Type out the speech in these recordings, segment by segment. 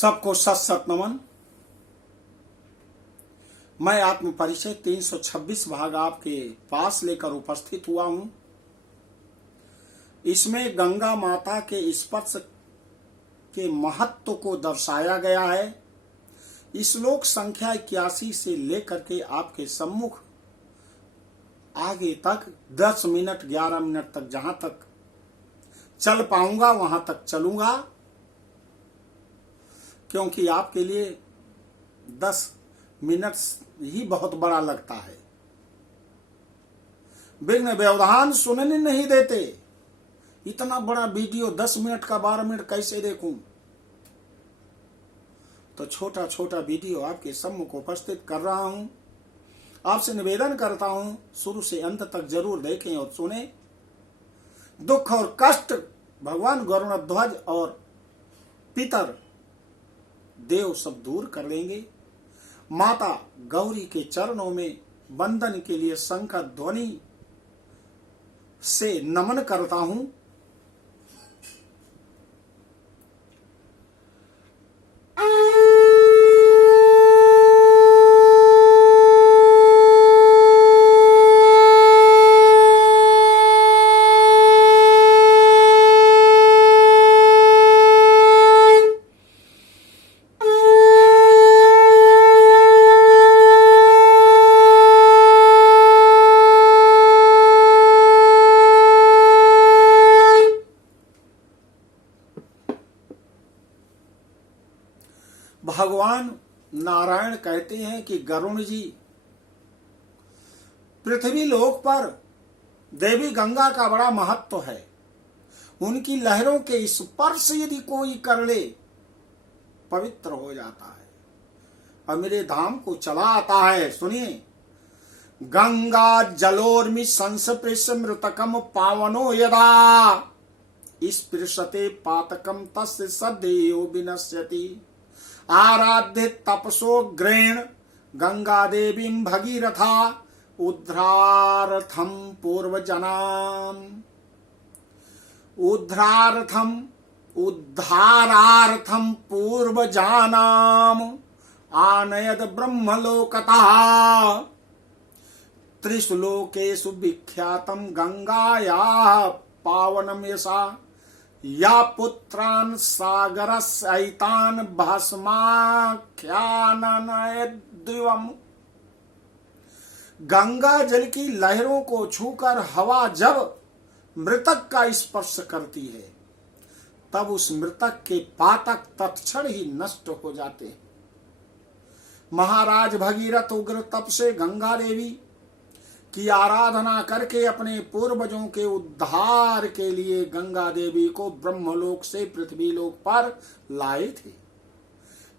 सबको सत सत नमन। मैं आत्म परिचय 326 भाग आपके पास लेकर उपस्थित हुआ हूं। इसमें गंगा माता के स्पर्श के महत्व को दर्शाया गया है। श्लोक संख्या 81 से लेकर के आपके सम्मुख आगे तक 10 मिनट 11 मिनट तक जहां तक चल पाऊंगा वहां तक चलूंगा, क्योंकि आपके लिए 10 मिनट ही बहुत बड़ा लगता है। विघ्न व्यवधान सुनने नहीं देते। इतना बड़ा वीडियो 10 मिनट का 12 मिनट कैसे देखूं? तो छोटा छोटा वीडियो आपके सम्मुख उपस्थित कर रहा हूं। आपसे निवेदन करता हूं शुरू से अंत तक जरूर देखें और सुने। दुख और कष्ट भगवान गरुड़ध्वज और पितर देव सब दूर कर लेंगे। माता गौरी के चरणों में वंदन के लिए शंकर ध्वनि से नमन करता हूं। भगवान नारायण कहते हैं कि गरुण जी पृथ्वी लोक पर देवी गंगा का बड़ा महत्व है। उनकी लहरों के स्पर्श यदि कोई कर ले पवित्र हो जाता है और मेरे धाम को चला आता है। सुनिए, गंगा जलोर्मि संस्पृश मृतकम पावनो यदा स्पृशते पातकम तस्य सदैव विनश्यति। आराध्य तपसो ग्रेण गंगा देवी भगीरथा उद्धारार्थम पूर्वजानाम आनयद ब्रह्मलोकतः त्रिशुलोकेषु विख्यातम गंगायाः पावनम यशा या पुत्रान सागरसैतान भस्माख्याननयद्दिवम्। गंगा जल की लहरों को छूकर हवा जब मृतक का स्पर्श करती है तब उस मृतक के पातक तत्क्षण ही नष्ट हो जाते हैं। महाराज भगीरथ उग्र तप से गंगा देवी की आराधना करके अपने पूर्वजों के उद्धार के लिए गंगा देवी को ब्रह्मलोक से पृथ्वी लोक पर लाए थे,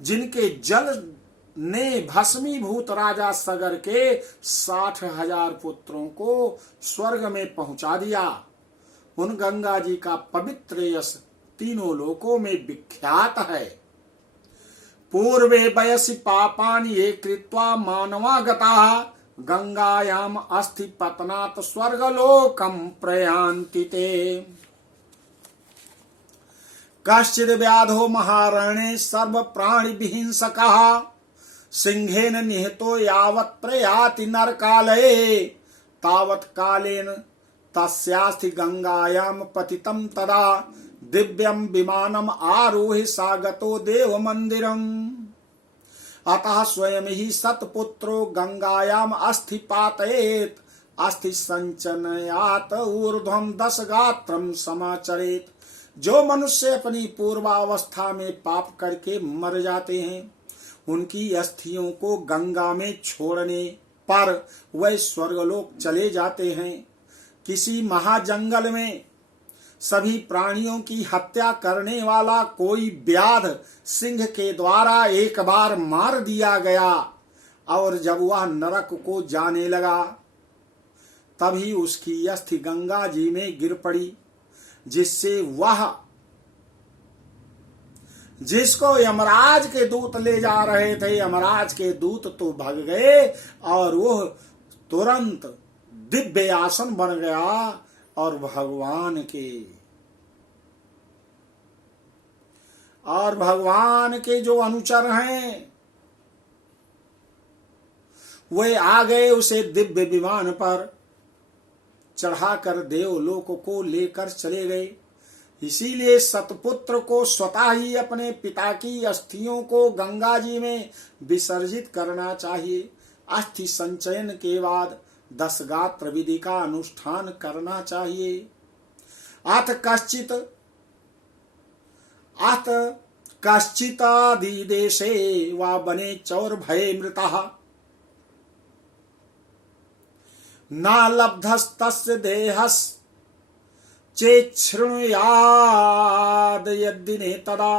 जिनके जल ने भस्मीभूत राजा सगर के 60,000 पुत्रों को स्वर्ग में पहुंचा दिया। उन गंगा जी का पवित्र यश तीनों लोकों में विख्यात है। पूर्वे वयसि पापानि ये कृत्वा मानवागताः गंगायाम अस्थि पतनात् स्वर्गलोकम प्रयान्ति ते। कश्चिद् व्याधो महारणे सर्व प्राणि विहिंसकः सिंहेन निहतो यावत् प्रयाति नरकालये तावत् कालेन तस्यास्ति गंगायाम पतितं तदा दिव्यं विमानम् आरोहि सागतो देव मंदिरम्। अतः स्वयं ही सतपुत्रो गंगायाम अस्थि पातयेत अस्थि संचनयात ऊर्ध्वं 10 गात्रम समाचरेत। जो मनुष्य अपनी पूर्वावस्था में पाप करके मर जाते हैं उनकी अस्थियों को गंगा में छोड़ने पर वह स्वर्गलोक चले जाते हैं। किसी महाजंगल में सभी प्राणियों की हत्या करने वाला कोई व्याध सिंह के द्वारा एक बार मार दिया गया और जब वह नरक को जाने लगा तभी उसकी अस्थि गंगा जी में गिर पड़ी, जिससे वह जिसको यमराज के दूत ले जा रहे थे, यमराज के दूत तो भाग गए और वह तुरंत दिव्य आसन बन गया और भगवान के और भगवान के जो अनुचर हैं वे आ गए, उसे दिव्य विमान पर चढ़ाकर देवलोक को लेकर चले गए। इसीलिए सतपुत्र को स्वतः ही अपने पिता की अस्थियों को गंगा जी में विसर्जित करना चाहिए। अस्थि संचयन के बाद 10 गात्र विधि का अनुष्ठान करना चाहिए। अथ कश्चितादिदेशे वा बने चौर भये मृतः न लब्धस्तस्य देहस् चेच्छृणुयाद यद्दिने तदा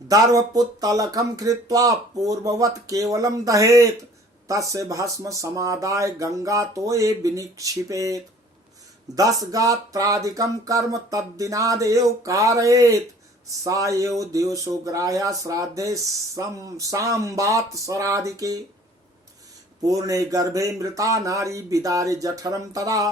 दर्भपुत्तलकं कृत्वा पूर्ववत् केवलं दहेत् तस्य भस्म समादाय गंगा तोये विनिक्षिपेत् 10 गात्रादिकं कर्म तद्दिनादेव कारयेत् सा एव दिवसो ग्राह्या श्राद्धे सांबात सराधिके पूर्णे गर्भे मृता नारी विदारे जठरम तदा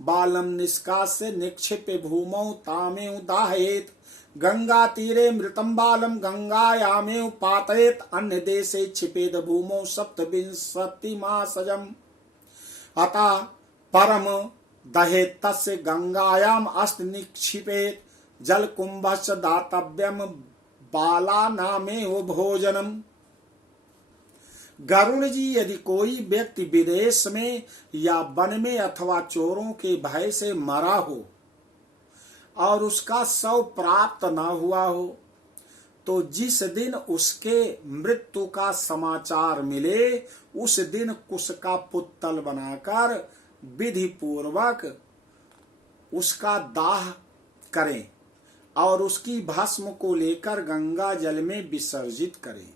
बालम निष्कास्य निक्षिप्य भूमौ तामेव दाहयेत् गंगा तीरे मृतम बालम गंगायामेव पातयेत् अन्य देशे छिपेद भूमौ 27 मासजम् अतः परम दहेत् तस्य गंगायाम अस्त निक्षिपेत् जलकुंभस्य दातव्यम बालानामेव भोजनम्। गरुण जी, यदि कोई व्यक्ति विदेश में या वन में अथवा चोरों के भय से मरा हो और उसका शव प्राप्त न हुआ हो, तो जिस दिन उसके मृत्यु का समाचार मिले उस दिन कुश का पुत्तल बनाकर विधि पूर्वक उसका दाह करें और उसकी भस्म को लेकर गंगा जल में विसर्जित करें।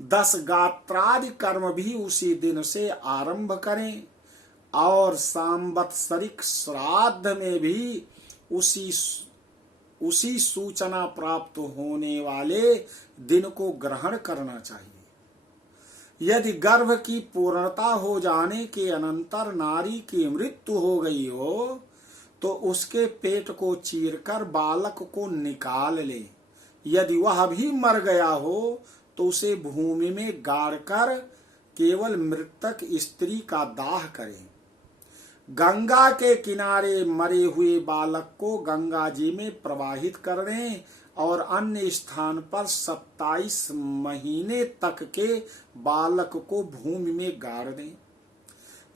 10 गात्रादि कर्म भी उसी दिन से आरंभ करें और सांवत्सरिक श्राद्ध में भी उसी सूचना प्राप्त होने वाले दिन को ग्रहण करना चाहिए। यदि गर्भ की पूर्णता हो जाने के अनंतर नारी की मृत्यु हो गई हो तो उसके पेट को चीरकर बालक को निकाल ले। यदि वह भी मर गया हो तो उसे भूमि में गाड़कर केवल मृतक स्त्री का दाह करें। गंगा के किनारे मरे हुए बालक को गंगा जी में प्रवाहित कर दें और अन्य स्थान पर 27 महीने तक के बालक को भूमि में गाड़ दें।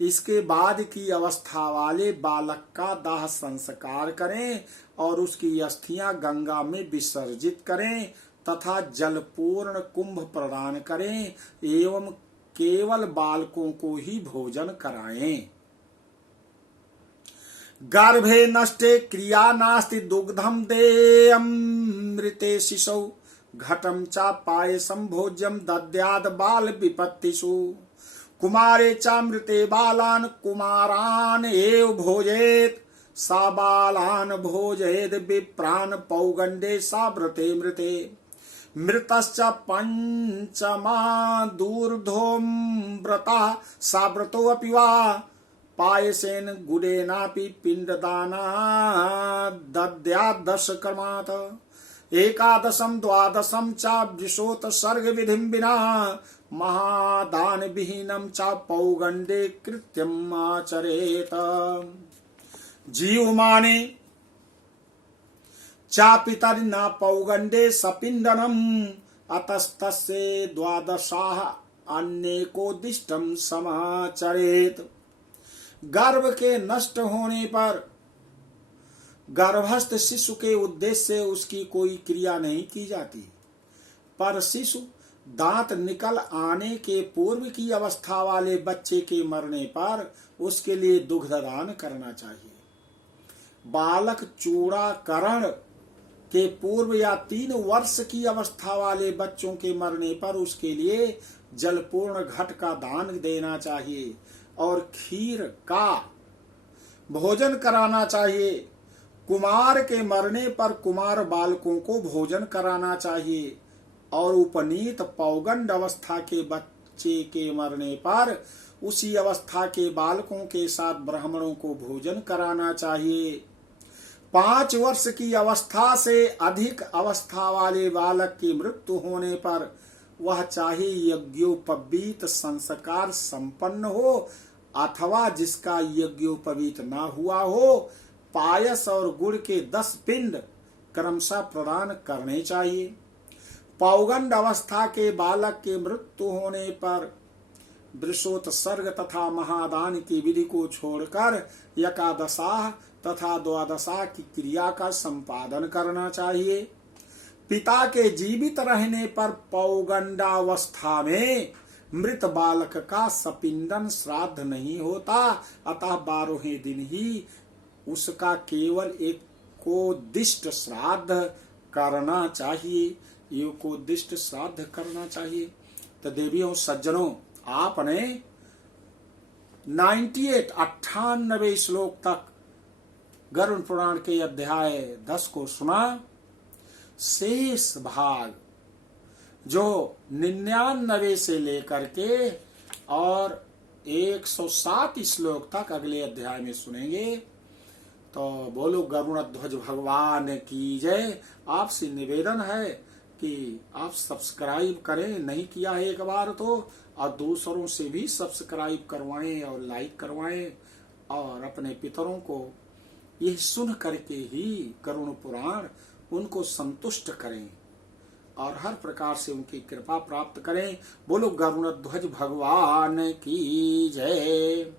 इसके बाद की अवस्था वाले बालक का दाह संस्कार करें और उसकी अस्थियां गंगा में विसर्जित करें तथा जलपूर्ण कुंभ प्रदान करें एवं केवल बालकों को ही भोजन कराएं। गर्भे नष्टे क्रिया नास्ति दुग्धम देयं मृते शिशौ घटम चा पायसं भोज्यम दद्याद बाल विपत्तिषु कुमारे चा मृते बालान कुमारान एव भोजेत सा बालान भोजेद विप्रान पौगंडे सा व्रते मृते मृतश्च पंचमा दूर्ध्वं व्रता सा व्रतो अपि वा पायसेन गुडेनापि पिंडदाना दद्यात् 10 कर्मात् 11 द्वादशं च वृषोत सर्ग विधिं विना महादान विहीनं च पौगंडे कृत्यम् आचरेत। जीव माने चापितर न पौगंडे सपिंडनम अतस्तस्य 12 अन्येकोदिष्टं समाचरेत। गर्भ के नष्ट होने पर गर्भस्थ शिशु के उद्देश्य से उसकी कोई क्रिया नहीं की जाती, पर शिशु दांत निकल आने के पूर्व की अवस्था वाले बच्चे के मरने पर उसके लिए दुग्धदान करना चाहिए। बालक चूड़ाकरण के पूर्व या 3 वर्ष की अवस्था वाले बच्चों के मरने पर उसके लिए जलपूर्ण घट का दान देना चाहिए और खीर का भोजन कराना चाहिए। कुमार के मरने पर कुमार बालकों को भोजन कराना चाहिए और उपनीत पौगंड अवस्था के बच्चे के मरने पर उसी अवस्था के बालकों के साथ ब्राह्मणों को भोजन कराना चाहिए। 5 वर्ष की अवस्था से अधिक अवस्था वाले बालक की मृत्यु होने पर वह चाहे यज्ञोपवीत संस्कार संपन्न हो अथवा जिसका यज्ञोपवीत न हुआ हो, पायस और गुड़ के 10 पिंड क्रमशः प्रदान करने चाहिए। पौगंड अवस्था के बालक की मृत्यु होने पर वृषोत्सर्ग तथा महादान की विधि को छोड़कर एकादशाह तथा द्वादशा की क्रिया का संपादन करना चाहिए। पिता के जीवित रहने पर पौगंडावस्था में मृत बालक का सपिंडन श्राद्ध नहीं होता, अतः 12वें दिन ही उसका केवल एक कोदिष्ट श्राद्ध करना चाहिए। एकोदिष्ट श्राद्ध करना चाहिए। तो देवियों सज्जनों, आपने 98 श्लोक तक गरुड़ पुराण के अध्याय 10 को सुना। शेष भाग जो 99 से लेकर के और 107 श्लोक तक अगले अध्याय में सुनेंगे। तो बोलो गरुड़ ध्वज भगवान की जय। आपसे निवेदन है कि आप सब्सक्राइब करें, नहीं किया है एक बार तो, और दूसरों से भी सब्सक्राइब करवाएं और लाइक करवाएं, और अपने पितरों को यह सुन करके ही गरुड़ पुराण उनको संतुष्ट करें और हर प्रकार से उनकी कृपा प्राप्त करें। बोलो गरुड़ ध्वज भगवान की जय।